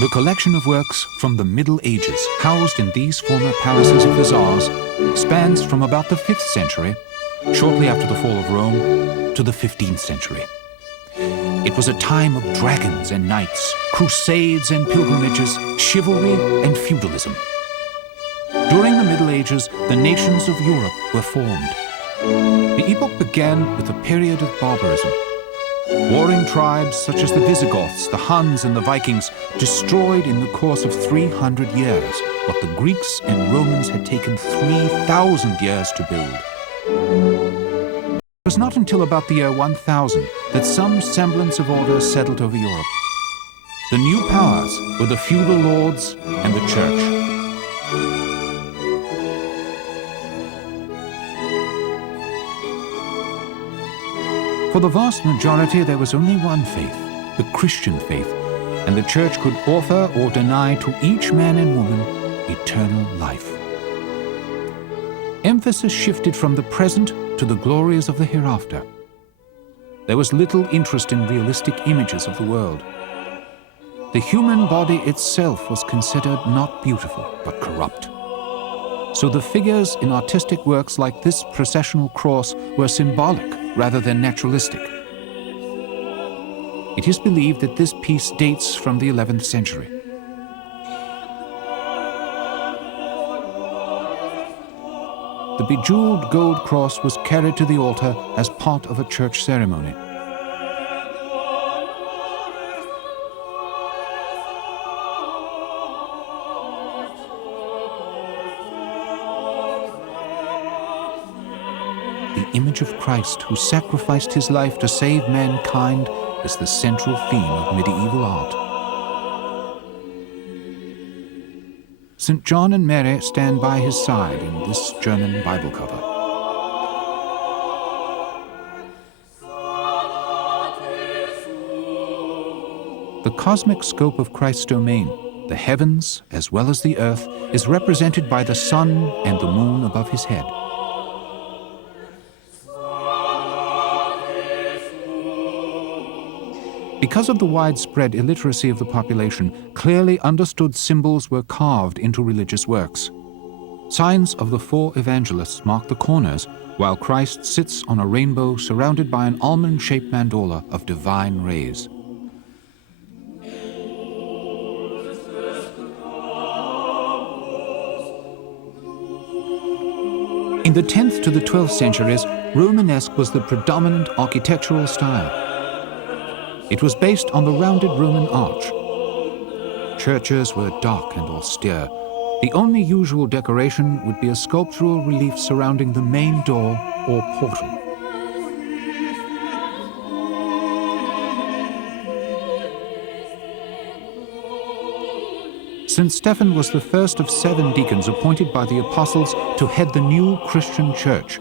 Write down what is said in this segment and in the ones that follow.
The collection of works from the Middle Ages, housed in these former palaces of the Tsars, spans from about the 5th century, shortly after the fall of Rome, to the 15th century. It was a time of dragons and knights, crusades and pilgrimages, chivalry and feudalism. During the Middle Ages, the nations of Europe were formed. The epoch began with a period of barbarism. Warring tribes such as the Visigoths, the Huns, and the Vikings destroyed in the course of 300 years what the Greeks and Romans had taken 3,000 years to build. It was not until about the year 1000 that some semblance of order settled over Europe. The new powers were the feudal lords and the church. For the vast majority, there was only one faith, the Christian faith, and the Church could offer or deny to each man and woman eternal life. Emphasis shifted from the present to the glories of the hereafter. There was little interest in realistic images of the world. The human body itself was considered not beautiful, but corrupt. So the figures in artistic works like this processional cross were symbolic rather than naturalistic. It is believed that this piece dates from the 11th century. The bejeweled gold cross was carried to the altar as part of a church ceremony. The image of Christ, who sacrificed his life to save mankind, is the central theme of medieval art. St. John and Mary stand by his side in this German Bible cover. The cosmic scope of Christ's domain, the heavens as well as the earth, is represented by the sun and the moon above his head. Because of the widespread illiteracy of the population, clearly understood symbols were carved into religious works. Signs of the 4 evangelists mark the corners, while Christ sits on a rainbow surrounded by an almond-shaped mandola of divine rays. In the 10th to the 12th centuries, Romanesque was the predominant architectural style. It was based on the rounded Roman arch. Churches were dark and austere. The only usual decoration would be a sculptural relief surrounding the main door or portal. St. Stephen was the first of 7 deacons appointed by the apostles to head the new Christian church.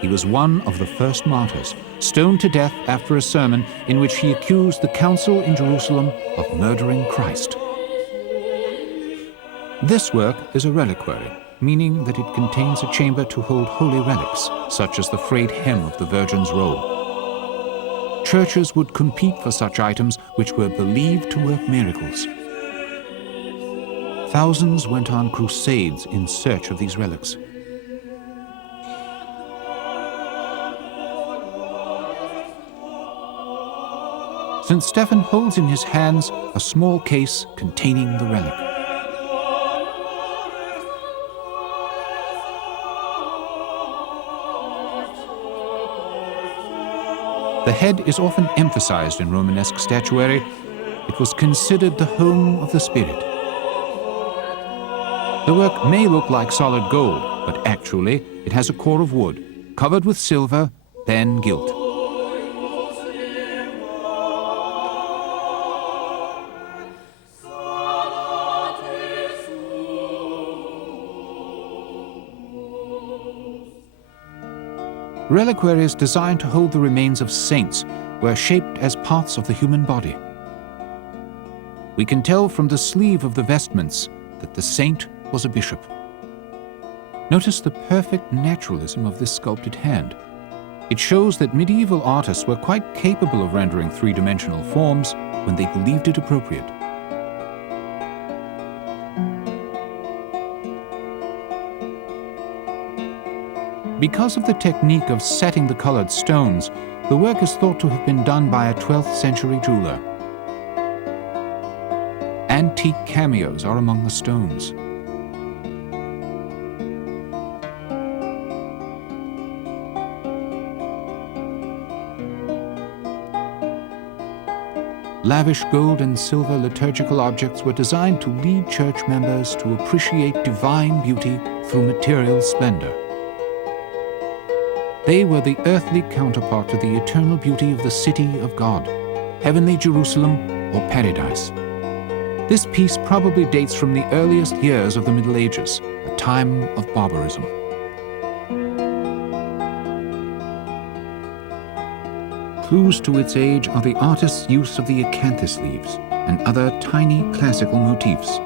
He was one of the first martyrs, stoned to death after a sermon in which he accused the council in Jerusalem of murdering Christ. This work is a reliquary, meaning that it contains a chamber to hold holy relics, such as the frayed hem of the Virgin's robe. Churches would compete for such items which were believed to work miracles. Thousands went on crusades in search of these relics. St. Stephen holds in his hands a small case containing the relic. The head is often emphasized in Romanesque statuary. It was considered the home of the spirit. The work may look like solid gold, but actually it has a core of wood, covered with silver, then gilt. Reliquaries designed to hold the remains of saints were shaped as parts of the human body. We can tell from the sleeve of the vestments that the saint was a bishop. Notice the perfect naturalism of this sculpted hand. It shows that medieval artists were quite capable of rendering 3-dimensional forms when they believed it appropriate. Because of the technique of setting the colored stones, the work is thought to have been done by a 12th century jeweler. Antique cameos are among the stones. Lavish gold and silver liturgical objects were designed to lead church members to appreciate divine beauty through material splendor. They were the earthly counterpart to the eternal beauty of the city of God, heavenly Jerusalem or paradise. This piece probably dates from the earliest years of the Middle Ages, a time of barbarism. Clues to its age are the artist's use of the acanthus leaves and other tiny classical motifs,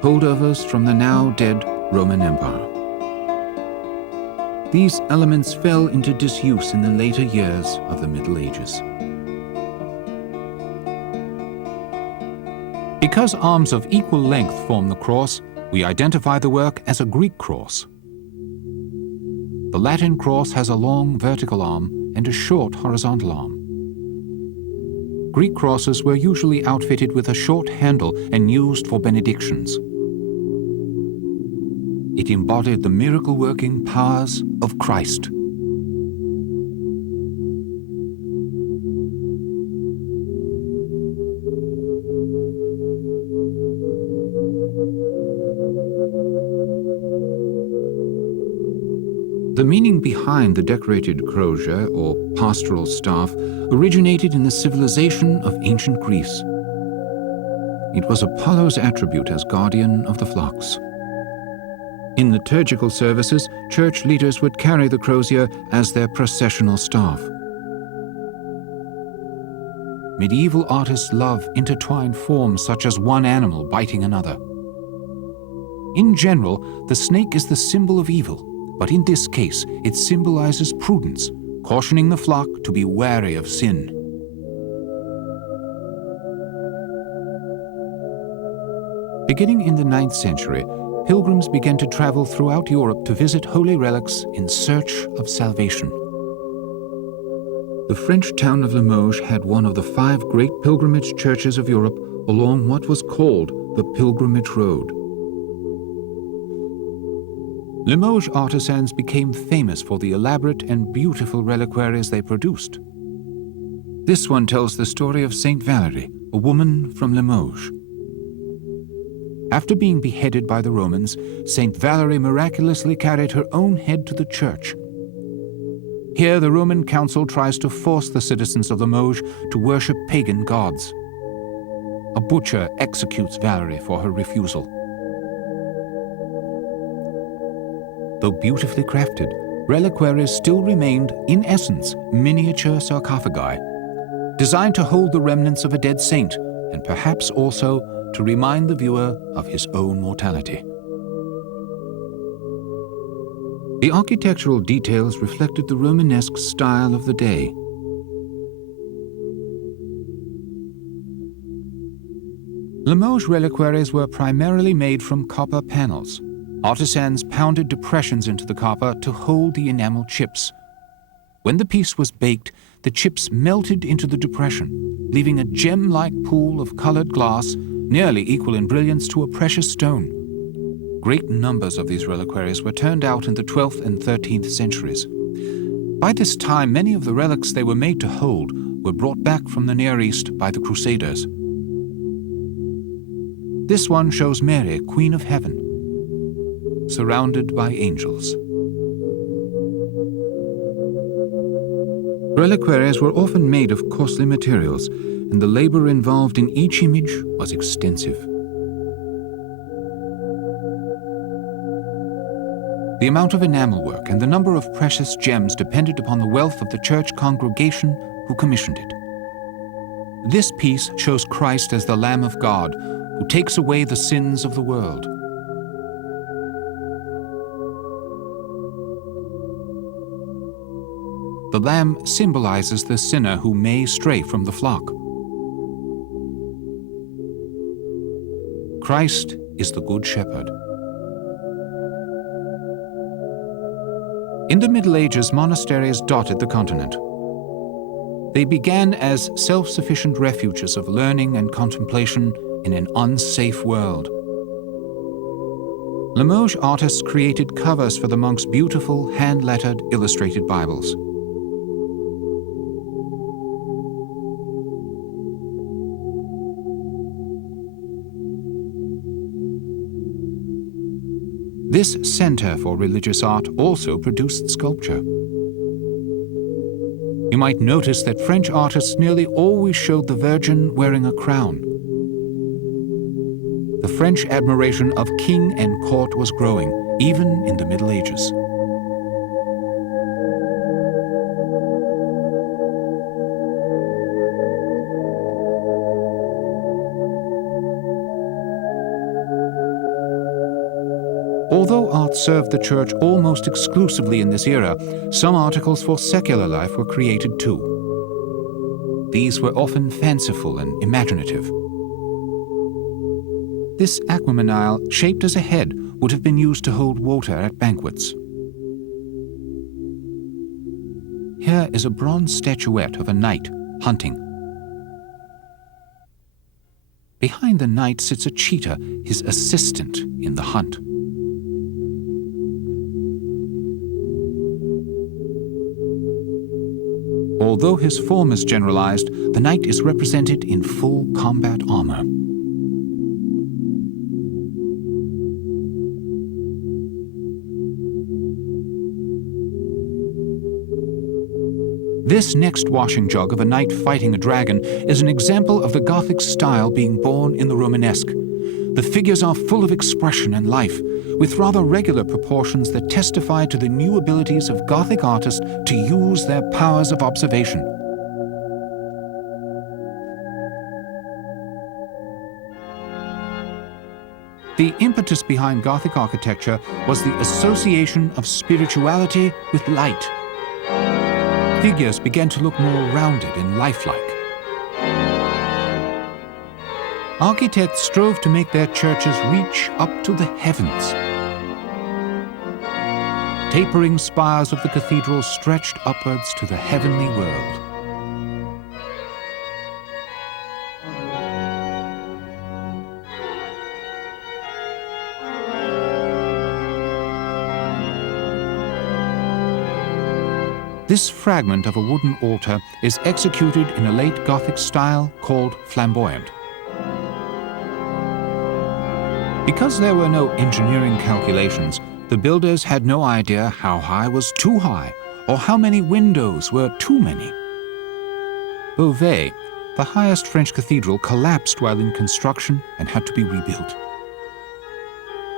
holdovers from the now dead Roman Empire. These elements fell into disuse in the later years of the Middle Ages. Because arms of equal length form the cross, we identify the work as a Greek cross. The Latin cross has a long vertical arm and a short horizontal arm. Greek crosses were usually outfitted with a short handle and used for benedictions. It embodied the miracle-working powers of Christ. The meaning behind the decorated crozier, or pastoral staff, originated in the civilization of ancient Greece. It was Apollo's attribute as guardian of the flocks. In liturgical services, church leaders would carry the crozier as their processional staff. Medieval artists' love intertwined forms such as one animal biting another. In general, the snake is the symbol of evil, but in this case, it symbolizes prudence, cautioning the flock to be wary of sin. Beginning in the 9th century, pilgrims began to travel throughout Europe to visit holy relics in search of salvation. The French town of Limoges had one of the 5 great pilgrimage churches of Europe along what was called the Pilgrimage Road. Limoges artisans became famous for the elaborate and beautiful reliquaries they produced. This one tells the story of Saint Valerie, a woman from Limoges. After being beheaded by the Romans, Saint Valerie miraculously carried her own head to the church. Here, the Roman council tries to force the citizens of Limoges to worship pagan gods. A butcher executes Valerie for her refusal. Though beautifully crafted, reliquaries still remained, in essence, miniature sarcophagi, designed to hold the remnants of a dead saint and perhaps also to remind the viewer of his own mortality. The architectural details reflected the Romanesque style of the day. Limoges reliquaries were primarily made from copper panels. Artisans pounded depressions into the copper to hold the enamel chips. When the piece was baked, the chips melted into the depression, leaving a gem-like pool of colored glass nearly equal in brilliance to a precious stone. Great numbers of these reliquaries were turned out in the 12th and 13th centuries. By this time, many of the relics they were made to hold were brought back from the Near East by the Crusaders. This one shows Mary, Queen of Heaven, surrounded by angels. Reliquaries were often made of costly materials, and the labor involved in each image was extensive. The amount of enamel work and the number of precious gems depended upon the wealth of the church congregation who commissioned it. This piece shows Christ as the Lamb of God, who takes away the sins of the world. The lamb symbolizes the sinner who may stray from the flock. Christ is the Good Shepherd. In the Middle Ages, monasteries dotted the continent. They began as self-sufficient refuges of learning and contemplation in an unsafe world. Limoges artists created covers for the monks' beautiful, hand-lettered, illustrated Bibles. This center for religious art also produced sculpture. You might notice that French artists nearly always showed the Virgin wearing a crown. The French admiration of king and court was growing, even in the Middle Ages. Although art served the church almost exclusively in this era, some articles for secular life were created too. These were often fanciful and imaginative. This aquamanile, shaped as a head, would have been used to hold water at banquets. Here is a bronze statuette of a knight hunting. Behind the knight sits a cheetah, his assistant in the hunt. Although his form is generalized, the knight is represented in full combat armor. This next washing jug of a knight fighting a dragon is an example of the Gothic style being born in the Romanesque. The figures are full of expression and life, with rather regular proportions that testify to the new abilities of Gothic artists to use their powers of observation. The impetus behind Gothic architecture was the association of spirituality with light. Figures began to look more rounded and lifelike. Architects strove to make their churches reach up to the heavens. Tapering spires of the cathedral stretched upwards to the heavenly world. This fragment of a wooden altar is executed in a late Gothic style called flamboyant. Because there were no engineering calculations, the builders had no idea how high was too high or how many windows were too many. Beauvais, the highest French cathedral, collapsed while in construction and had to be rebuilt.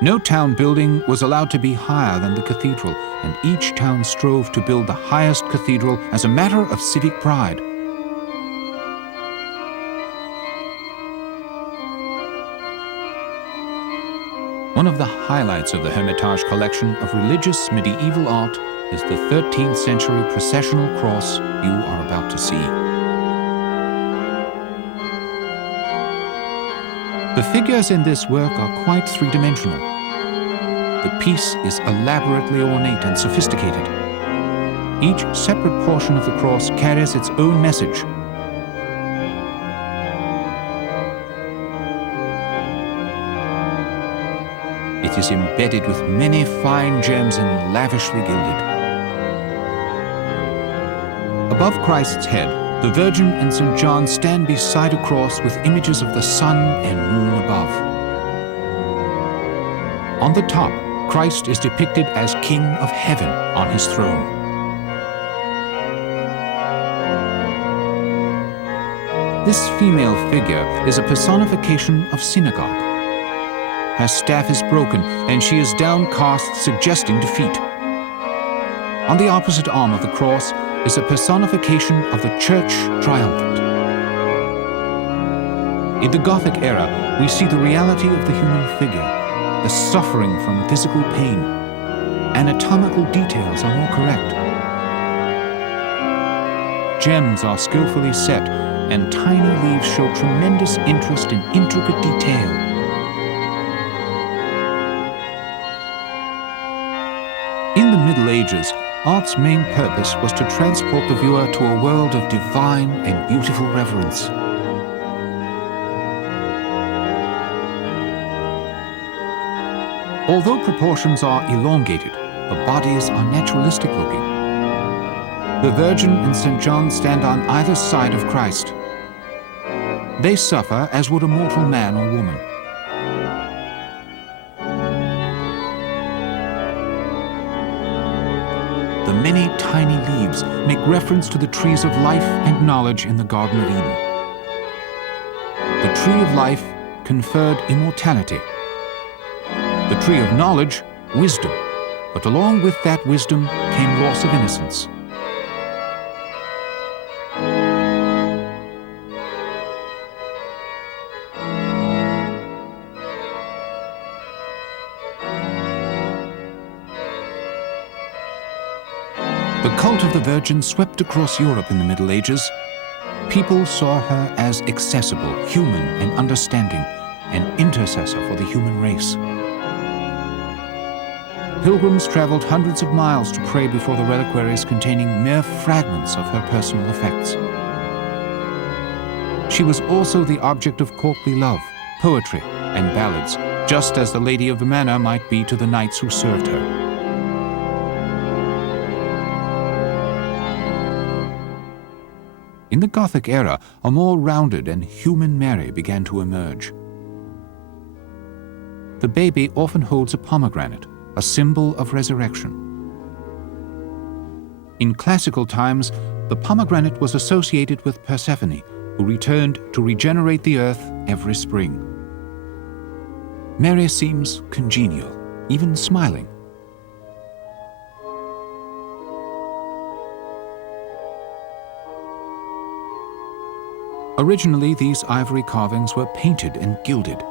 No town building was allowed to be higher than the cathedral, and each town strove to build the highest cathedral as a matter of civic pride. One of the highlights of the Hermitage collection of religious medieval art is the 13th century processional cross you are about to see. The figures in this work are quite three-dimensional. The piece is elaborately ornate and sophisticated. Each separate portion of the cross carries its own message. It is embedded with many fine gems and lavishly gilded. Above Christ's head, the Virgin and St. John stand beside a cross with images of the sun and moon above. On the top, Christ is depicted as King of Heaven on his throne. This female figure is a personification of synagogue. Her staff is broken and she is downcast, suggesting defeat. On the opposite arm of the cross is a personification of the Church triumphant. In the Gothic era, we see the reality of the human figure, the suffering from physical pain. Anatomical details are more correct. Gems are skillfully set, and tiny leaves show tremendous interest in intricate detail. In the Middle Ages, Art's main purpose was to transport the viewer to a world of divine and beautiful reverence. Although proportions are elongated, the bodies are naturalistic looking. The Virgin and St. John stand on either side of Christ. They suffer as would a mortal man or woman. The many tiny leaves make reference to the trees of life and knowledge in the Garden of Eden. The tree of life conferred immortality. The tree of knowledge, wisdom, but along with that wisdom came loss of innocence. The cult of the Virgin swept across Europe in the Middle Ages. People saw her as accessible, human, and understanding, an intercessor for the human race. Pilgrims traveled hundreds of miles to pray before the reliquaries containing mere fragments of her personal effects. She was also the object of courtly love, poetry, and ballads, just as the lady of the manor might be to the knights who served her. In the Gothic era, a more rounded and human Mary began to emerge. The baby often holds a pomegranate, a symbol of resurrection. In classical times, the pomegranate was associated with Persephone, who returned to regenerate the earth every spring. Mary seems congenial, even smiling. Originally, these ivory carvings were painted and gilded,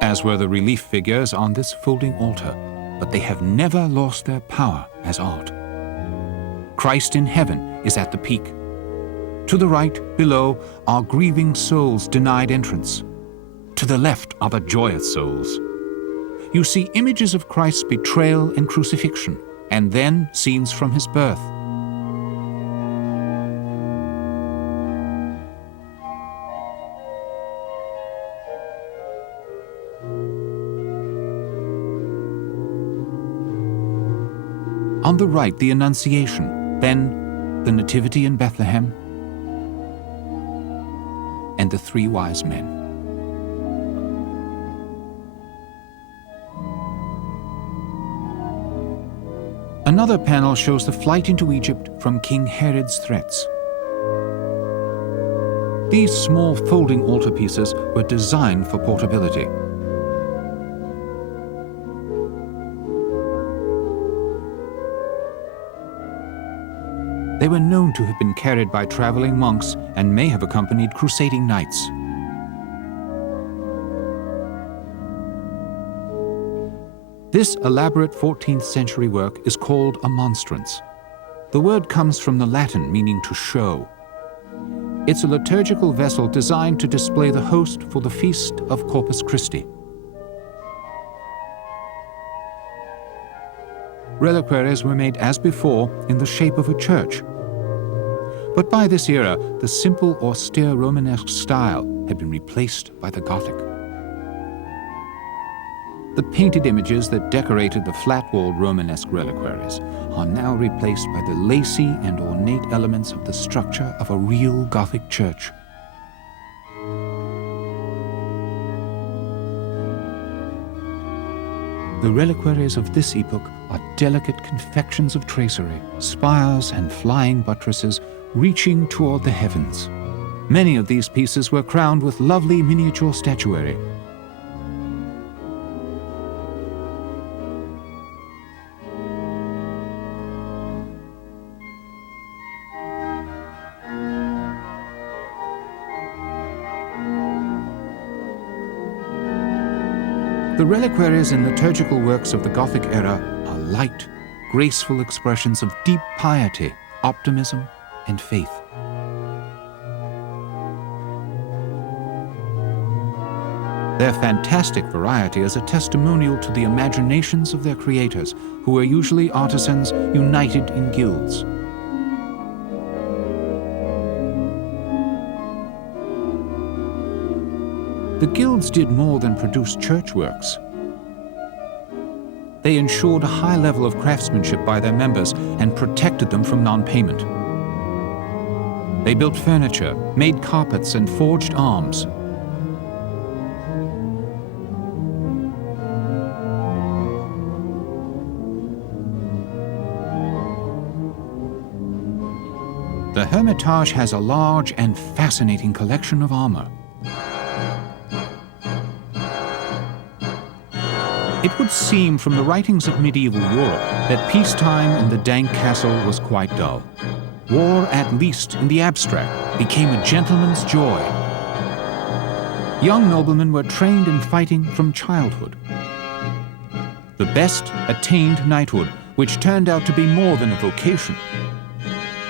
as were the relief figures on this folding altar, but they have never lost their power as art. Christ in heaven is at the peak. To the right, below, are grieving souls denied entrance. To the left are the joyous souls. You see images of Christ's betrayal and crucifixion, and then scenes from his birth. On the right, the Annunciation, then the Nativity in Bethlehem, and the three wise men. Another panel shows the flight into Egypt from King Herod's threats. These small folding altarpieces were designed for portability. They were known to have been carried by traveling monks and may have accompanied crusading knights. This elaborate 14th century work is called a monstrance. The word comes from the Latin meaning to show. It's a liturgical vessel designed to display the host for the feast of Corpus Christi. Reliquaries were made as before in the shape of a church. But by this era, the simple, austere Romanesque style had been replaced by the Gothic. The painted images that decorated the flat-walled Romanesque reliquaries are now replaced by the lacy and ornate elements of the structure of a real Gothic church. The reliquaries of this epoch are delicate confections of tracery, spires and flying buttresses reaching toward the heavens. Many of these pieces were crowned with lovely miniature statuary. The reliquaries and liturgical works of the Gothic era are light, graceful expressions of deep piety, optimism, and faith. Their fantastic variety is a testimonial to the imaginations of their creators, who are usually artisans united in guilds. The guilds did more than produce church works. They ensured a high level of craftsmanship by their members and protected them from non-payment. They built furniture, made carpets, and forged arms. The Hermitage has a large and fascinating collection of armor. It would seem from the writings of medieval Europe that peacetime in the dank castle was quite dull. War, at least in the abstract, became a gentleman's joy. Young noblemen were trained in fighting from childhood. The best attained knighthood, which turned out to be more than a vocation.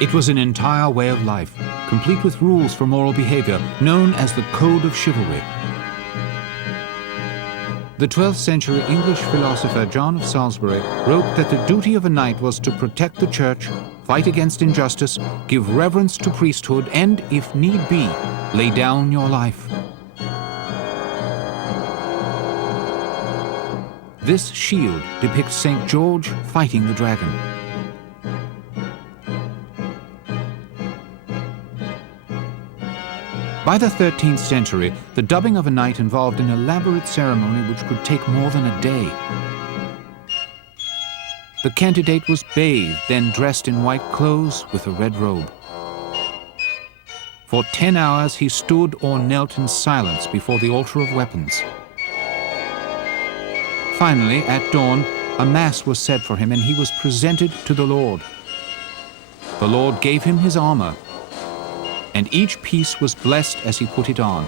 It was an entire way of life, complete with rules for moral behavior, known as the Code of Chivalry. The 12th century English philosopher John of Salisbury wrote that the duty of a knight was to protect the church, fight against injustice, give reverence to priesthood, and, if need be, lay down your life. This shield depicts St. George fighting the dragon. By the 13th century, the dubbing of a knight involved an elaborate ceremony which could take more than a day. The candidate was bathed, then dressed in white clothes with a red robe. For 10 hours he stood or knelt in silence before the altar of weapons. Finally, at dawn, a mass was said for him and he was presented to the Lord. The Lord gave him his armor, and each piece was blessed as he put it on.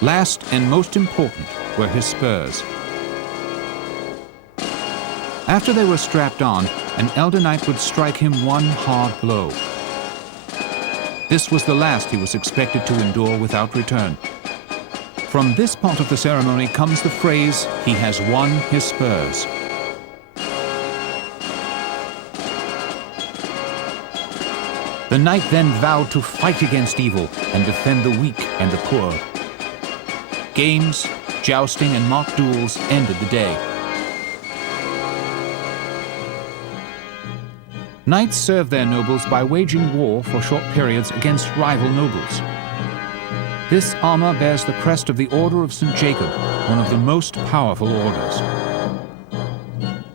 Last and most important were his spurs. After they were strapped on, an elder knight would strike him one hard blow. This was the last he was expected to endure without return. From this part of the ceremony comes the phrase, "He has won his spurs." The knight then vowed to fight against evil and defend the weak and the poor. Games, jousting, and mock duels ended the day. Knights served their nobles by waging war for short periods against rival nobles. This armor bears the crest of the Order of St. Jacob, one of the most powerful orders.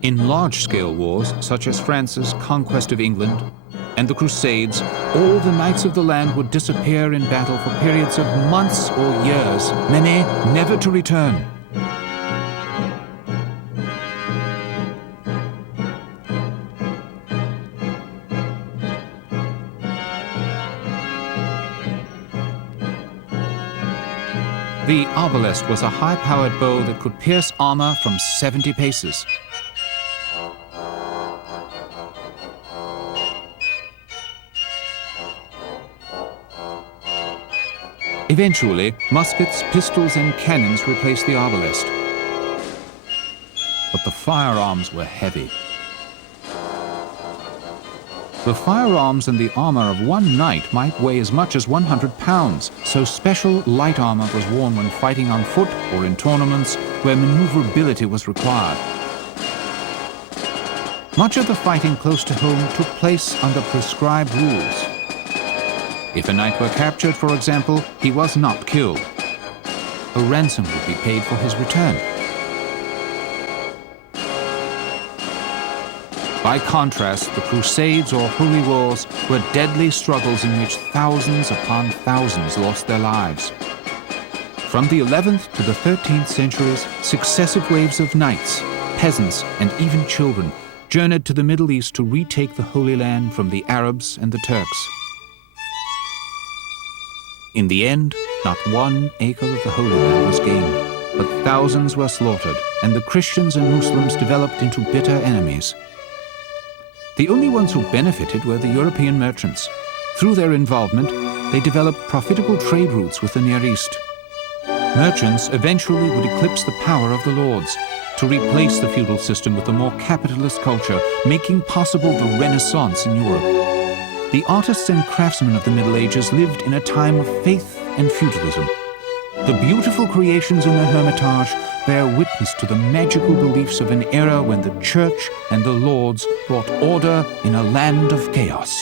In large-scale wars, such as France's conquest of England and the Crusades, all the knights of the land would disappear in battle for periods of months or years, many never to return. The arbalest was a high-powered bow that could pierce armor from 70 paces. Eventually, muskets, pistols, and cannons replaced the arbalest. But the firearms were heavy. The firearms and the armor of one knight might weigh as much as 100 pounds, so special light armor was worn when fighting on foot or in tournaments where maneuverability was required. Much of the fighting close to home took place under prescribed rules. If a knight were captured, for example, he was not killed. A ransom would be paid for his return. By contrast, the Crusades or Holy Wars were deadly struggles in which thousands upon thousands lost their lives. From the 11th to the 13th centuries, successive waves of knights, peasants, and even children journeyed to the Middle East to retake the Holy Land from the Arabs and the Turks. In the end, not one acre of the Holy Land was gained, but thousands were slaughtered, and the Christians and Muslims developed into bitter enemies. The only ones who benefited were the European merchants. Through their involvement, they developed profitable trade routes with the Near East. Merchants eventually would eclipse the power of the lords to replace the feudal system with a more capitalist culture, making possible the Renaissance in Europe. The artists and craftsmen of the Middle Ages lived in a time of faith and feudalism. The beautiful creations in the Hermitage bear witness to the magical beliefs of an era when the church and the lords brought order in a land of chaos.